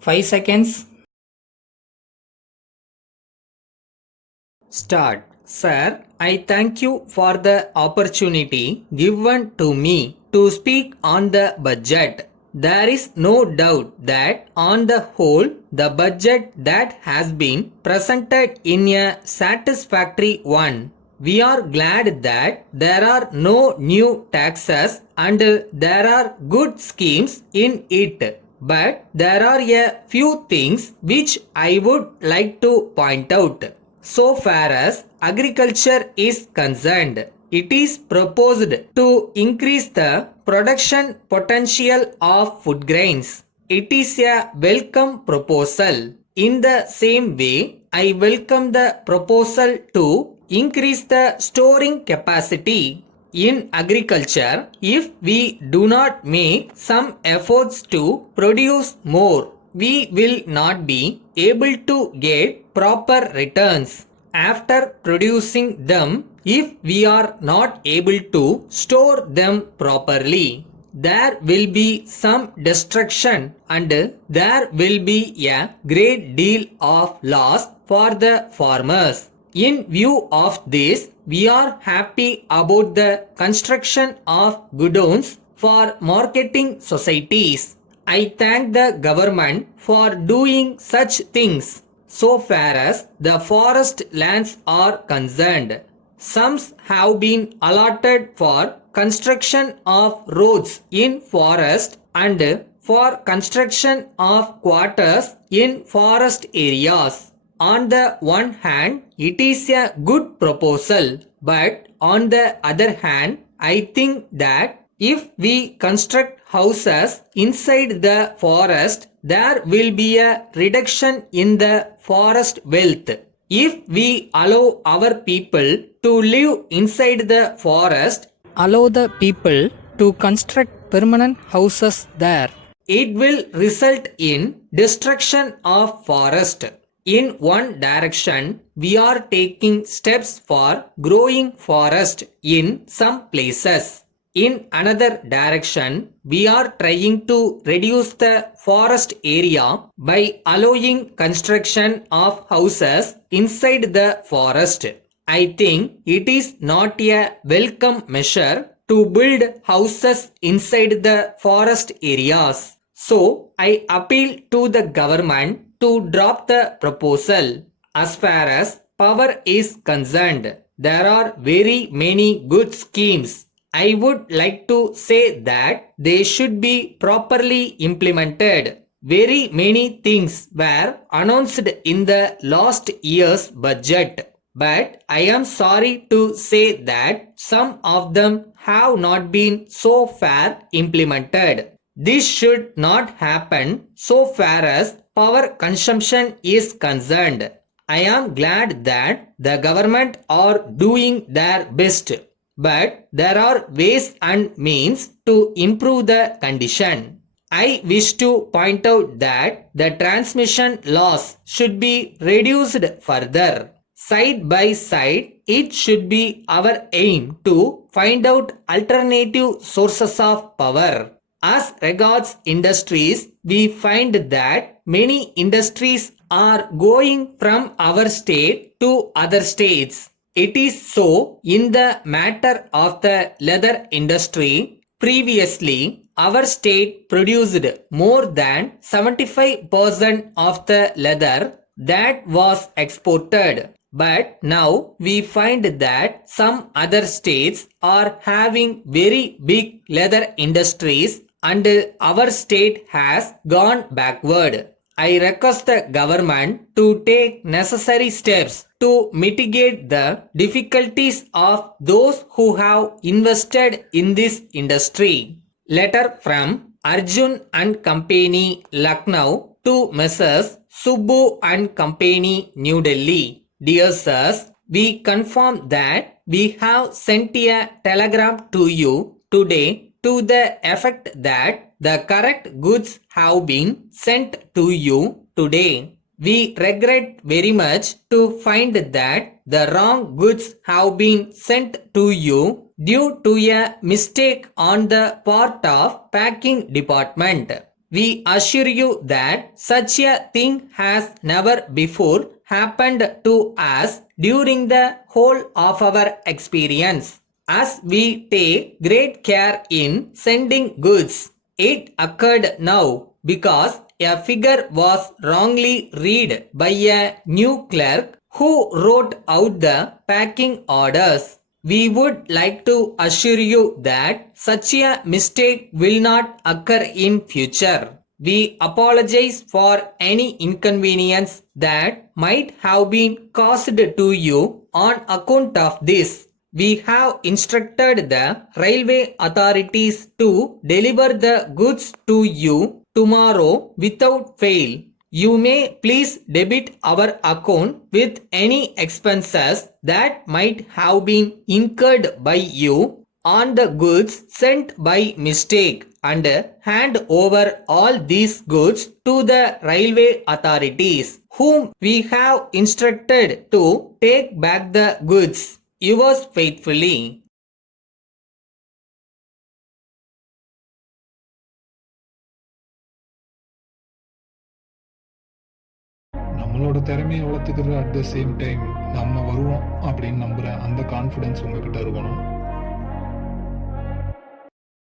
5 seconds. Start. Sir, I thank you for the opportunity given to me to speak on the budget. There is no doubt that on the whole, the budget that has been presented in a satisfactory one. We are glad that there are no new taxes and there are good schemes in it. But there are a few things which I would like to point out. So far as agriculture is concerned, it is proposed to increase the production potential of food grains. It is a welcome proposal. In the same way, I welcome the proposal to increase the storing capacity. In agriculture, if we do not make some efforts to produce more, we will not be able to get proper returns after producing them if we are not able to store them properly. There will be some destruction and there will be a great deal of loss for the farmers. In view of this, we are happy about the construction of godowns for marketing societies. I thank the government for doing such things. So far as the forest lands are concerned, sums have been allotted for construction of roads in forest and for construction of quarters in forest areas. On the one hand, it is a good proposal, but on the other hand, I think that if we construct houses inside the forest, there will be a reduction in the forest wealth. If we allow our people to live inside the forest, allow the people to construct permanent houses there, it will result in destruction of forest. In one direction, we are taking steps for growing forest in some places. In another direction, we are trying to reduce the forest area by allowing construction of houses inside the forest. I think it is not a welcome measure to build houses inside the forest areas. So, I appeal to the government to drop the proposal. As far as power is concerned, there are very many good schemes. I would like to say that they should be properly implemented. Very many things were announced in the last year's budget, but I am sorry to say that some of them have not been so far implemented. This should not happen so far as power consumption is concerned. I am glad that the government are doing their best, but there are ways and means to improve the condition. I wish to point out that the transmission loss should be reduced further. Side by side, it should be our aim to find out alternative sources of power. As regards industries, we find that many industries are going from our state to other states. It is so in the matter of the leather industry. Previously, our state produced more than 75% of the leather that was exported. But now we find that some other states are having very big leather industries and our state has gone backward. I request the government to take necessary steps to mitigate the difficulties of those who have invested in this industry. Letter from Arjun and Company, Lucknow to Messrs. Subbu and Company, New Delhi. Dear sirs, we confirm that we have sent a telegram to you today to the effect that the correct goods have been sent to you today. We regret very much to find that the wrong goods have been sent to you due to a mistake on the part of packing department. We assure you that such a thing has never before happened to us during the whole of our experience. As we take great care in sending goods, it occurred now because a figure was wrongly read by a new clerk who wrote out the packing orders. We would like to assure you that such a mistake will not occur in future. We apologize for any inconvenience that might have been caused to you on account of this. We have instructed the railway authorities to deliver the goods to you tomorrow without fail. You may please debit our account with any expenses that might have been incurred by you on the goods sent by mistake and hand over all these goods to the railway authorities, whom we have instructed to take back the goods. Yours faithfully. நம்மளோட திறமையை வளர்த்துக்கிற at the same time நம்ம வருவோம் அப்படின்னு நம்புகிறேன். அந்த confidence உங்ககிட்ட இருக்கணும்.